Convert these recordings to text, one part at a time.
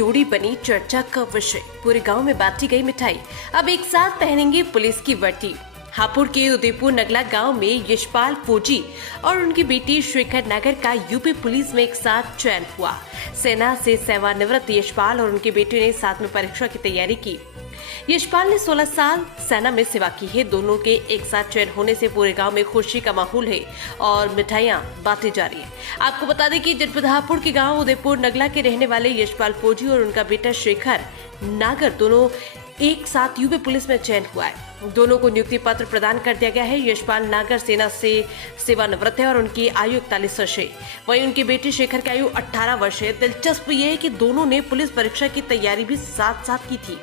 जोड़ी बनी चर्चा का विषय। पूरे गांव में बांटी गई मिठाई, अब एक साथ पहनेंगे पुलिस की वर्दी। हापुड़ के उदयपुर नगला गांव में यशपाल फौजी और उनकी बेटी शेखर नागर का यूपी पुलिस में एक साथ चयन हुआ। सेना से सेवानिवृत्त यशपाल और उनकी बेटी ने साथ में परीक्षा की तैयारी की। यशपाल ने 16 साल सेना में सेवा की है। दोनों के एक साथ चयन होने से पूरे गांव में खुशी का माहौल है और मिठाइयां बांटी जा रही है। आपको बता दें कि जनपद हापुड़ के गांव उदयपुर नगला के रहने वाले यशपाल फौजी और उनका बेटा शेखर नागर दोनों एक साथ यूपी पुलिस में चयन हुआ है। दोनों को नियुक्ति पत्र प्रदान कर दिया गया है। यशपाल नागर सेना से सेवानिवृत्त है और उनकी आयु 41 वर्ष है। वहीं उनकी बेटी शेखर की आयु 18 वर्ष है। दिलचस्प ये है कि दोनों ने पुलिस परीक्षा की तैयारी भी साथ साथ की थी।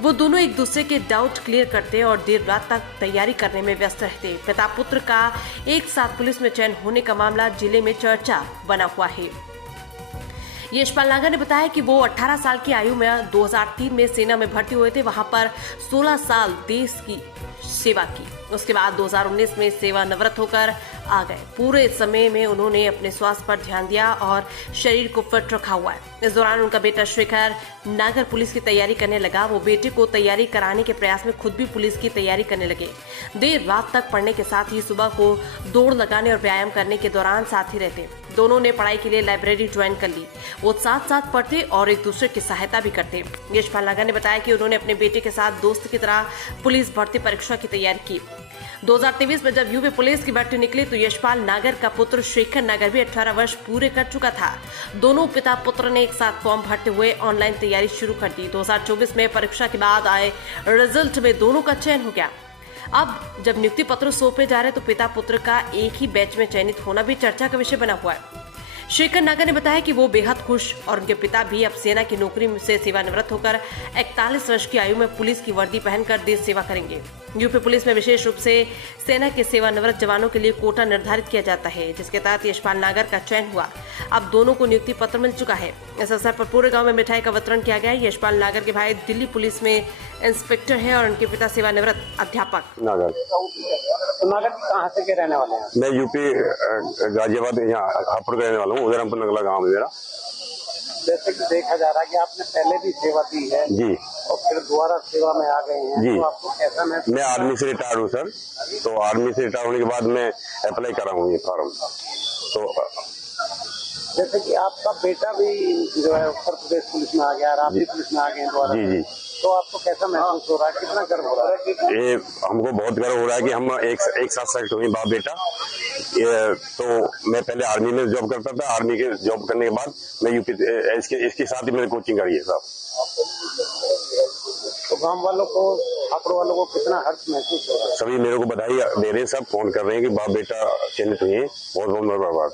वो दोनों एक दूसरे के डाउट क्लियर करते और देर रात तक तैयारी करने में व्यस्त रहते। पिता पुत्र का एक साथ पुलिस में चयन होने का मामला जिले में चर्चा बना हुआ है। यशपाल नागर ने बताया कि वो 18 साल की आयु में 2003 में सेना में भर्ती हुए थे। वहां पर 16 साल देश की सेवा की। उसके बाद 2019 में सेवानिवृत्त होकर आ गए। पूरे समय में उन्होंने अपने स्वास्थ्य पर ध्यान दिया और शरीर को फिट रखा हुआ है। इस दौरान उनका बेटा शेखर नागर पुलिस की तैयारी करने लगा। वो बेटे को तैयारी कराने के प्रयास में खुद भी पुलिस की तैयारी करने लगे। देर रात तक पढ़ने के साथ ही सुबह को दौड़ लगाने और व्यायाम करने के दौरान साथ ही रहते। दोनों ने पढ़ाई के लिए लाइब्रेरी ज्वाइन कर ली। वो साथ साथ पढ़ते और एक दूसरे की सहायता भी करते। यशपाल नागर ने बताया कि उन्होंने अपने बेटे के साथ दोस्त की तरह पुलिस भर्ती परीक्षा की तैयारी की। 2023 में जब यूपी पुलिस की भर्ती निकली तो यशपाल नागर का पुत्र शेखर नागर भी 18 वर्ष पूरे कर चुका था। दोनों पिता पुत्र ने एक साथ फॉर्म भरते हुए ऑनलाइन तैयारी शुरू कर दी। 2024 में परीक्षा के बाद आए रिजल्ट में दोनों का चयन हो गया। अब जब नियुक्ति पत्र सौंपे जा रहे तो पिता पुत्र का एक ही बैच में चयनित होना भी चर्चा का विषय बना हुआ है। शेखर नागर ने बताया कि वो बेहद खुश और उनके पिता भी अब सेना की नौकरी से सेवानिवृत्त होकर 41 वर्ष की आयु में पुलिस की वर्दी पहनकर देश सेवा करेंगे। यूपी पुलिस में विशेष रूप से सेना के सेवानिवृत्त जवानों के लिए कोटा निर्धारित किया जाता है, जिसके तहत यशपाल नागर का चयन हुआ। अब दोनों को नियुक्ति पत्र मिल चुका है। इस अवसर पर पूरे गांव में मिठाई का वितरण किया गया। यशपाल नागर के भाई दिल्ली पुलिस में इंस्पेक्टर है और उनके पिता सेवानिवृत्त अध्यापक। नागर कहाँ से के रहने वाले हैं? मैं यूपी गाजियाबाद यहाँ हापुड़ का रहने वाला हूँ। उदयपुर नगला गाँव मेरा। जैसे कि देखा जा रहा है कि आपने पहले भी सेवा दी है जी और फिर दोबारा सेवा में आ गए हैं जी। तो आपको कैसा महसूस? मैं आर्मी से रिटायर हूँ सर। तो आर्मी से रिटायर होने के बाद मैं अप्लाई करा हूँ ये फॉर्म। तो जैसे कि आपका बेटा भी जो है उत्तर प्रदेश पुलिस में आ गया और आप भी पुलिस में आ गए दोबारा। जी जी। तो आपको कैसा महसूस हो रहा है? कितना गर्व हो रहा है? ये हमको बहुत गर्व हो रहा है कि हम एक साथ सेलेक्ट हुए बाप बेटा। तो मैं पहले आर्मी में जॉब करता था। आर्मी के जॉब करने के बाद मैं यूपी इसके साथ ही मैंने कोचिंग करी है साहब। तो गांव वालों को हापुड़ वालों को कितना हर्ष महसूस हो रहा है? सभी मेरे को बधाई दे रहे हैं, सब फोन कर रहे हैं कि बाप बेटा चयनित हुए हैं। बहुत बहुत धन्यवाद।